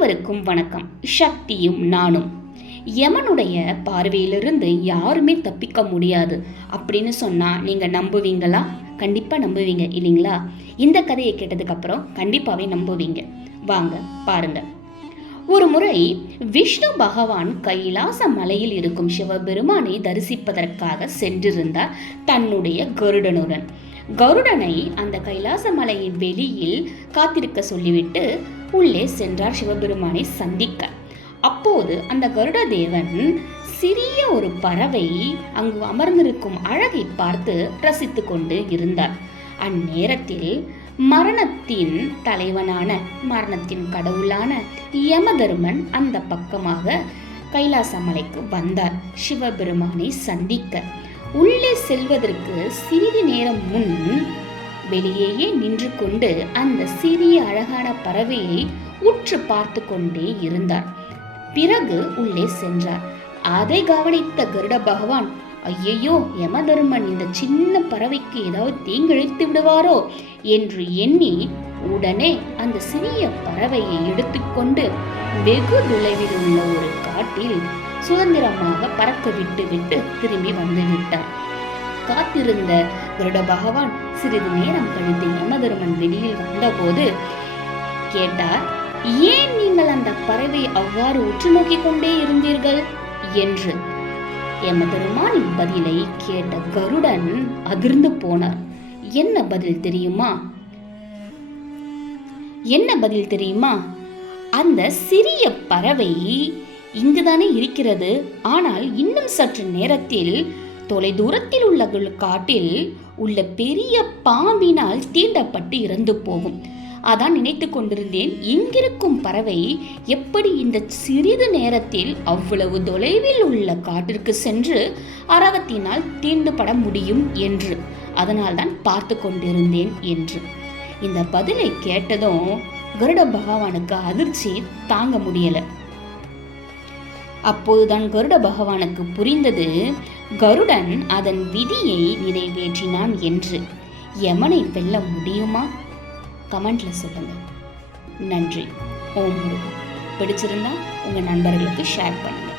அனைவருக்கும் வணக்கம். சக்தியும் நானும். யமனுடைய பார்வையிலிருந்து யாருமே தப்பிக்க முடியாது அப்படின்னு சொன்னா நீங்க நம்புவீங்களா? கண்டிப்பா நம்புவீங்க இல்லைங்களா? இந்த கதையை கேட்டதுக்கு கண்டிப்பாவே நம்புவீங்க. வாங்க பாருங்க. ஒரு முறை விஷ்ணு பகவான் கைலாச மலையில் இருக்கும் சிவபெருமானை தரிசிப்பதற்காக சென்றிருந்தார் தன்னுடைய கருடனுடன். கருடனை அந்த கைலாச மலையின் வெளியில் காத்திருக்க சொல்லிவிட்டு உள்ளே சென்றார் சிவபெருமானை சந்திக்க. அப்போது அந்த கருட தேவன் சிறிய ஒரு பறவை அங்கு அமர்ந்திருக்கும் அழகை பார்த்து ரசித்து கொண்டு இருந்தார். அந்நேரத்தில் மரணத்தின் தலைவனான, மரணத்தின் கடவுளான யமதர்மன் அந்த பக்கமாக கைலாச மலைக்கு வந்தார் சிவபெருமானை சந்திக்க. உள்ளே செல்வதற்கு சிறிது நேரம் முன் வெளியேயே நின்று கொண்டு அந்த சிறிய அழகான பறவையை உற்று பார்த்து கொண்டே இருந்தார். பிறகு உள்ளே சென்றார். அதை கவனித்த கருட பகவான், ஐயையோ, யமதர்மன் இந்த சின்ன பறவைக்கு ஏதாவது தீங்கிழைத்து விடுவாரோ என்று எண்ணி உடனே அந்த சிறிய பறவையை எடுத்துக்கொண்டு வெகு தொலைவில் உள்ள ஒரு காட்டில் சுதந்திரமாக பறக்க விட்டு திரும்பி வந்து விட்டார். காத்திருந்த கருட பகவான் சிறிது நேரம் கழித்து யமதர்மன் வெளியில் வந்தபோது கேட்டார், ஏன் நீங்கள் அந்த பறவை அவ்வாறு உற்று நோக்கி கொண்டே இருந்தீர்கள் என்று. யமதர்மனின் பதிலை கேட்ட கருடன் அதிர்ந்து போனார். என்ன பதில் தெரியுமா? அந்த சிறிய பறவை இங்குதானே இருக்கிறது, ஆனால் இன்னும் சற்று நேரத்தில் தொலை தூரத்தில் உள்ள காட்டில் உள்ள பெரிய பாம்பினால் தீண்டப்பட்டு இறந்து போகும். அதான் நினைத்து கொண்டிருந்தேன், இங்கிருக்கும் பறவை எப்படி இந்த சிறிது நேரத்தில் அவ்வளவு தொலைவில் உள்ள காட்டிற்கு சென்று அரவத்தினால் தீண்டுபட முடியும் என்று. அதனால்தான் பார்த்து கொண்டிருந்தேன் என்று. இந்த பதிலை கேட்டதும் கருட பகவானுக்கு அதிர்ச்சி தாங்க முடியல. அப்போதுதான் கருட பகவானுக்கு புரிந்தது, கருடன் அதன் விதியை நிறைவேற்றினான் என்று. யமனை வெல்ல முடியுமா? கமெண்ட்ல சொல்லுங்க. நன்றி. ஓம் முருகா. பிடிச்சிருந்தா உங்க நண்பர்களுக்கு ஷேர் பண்ணுங்க.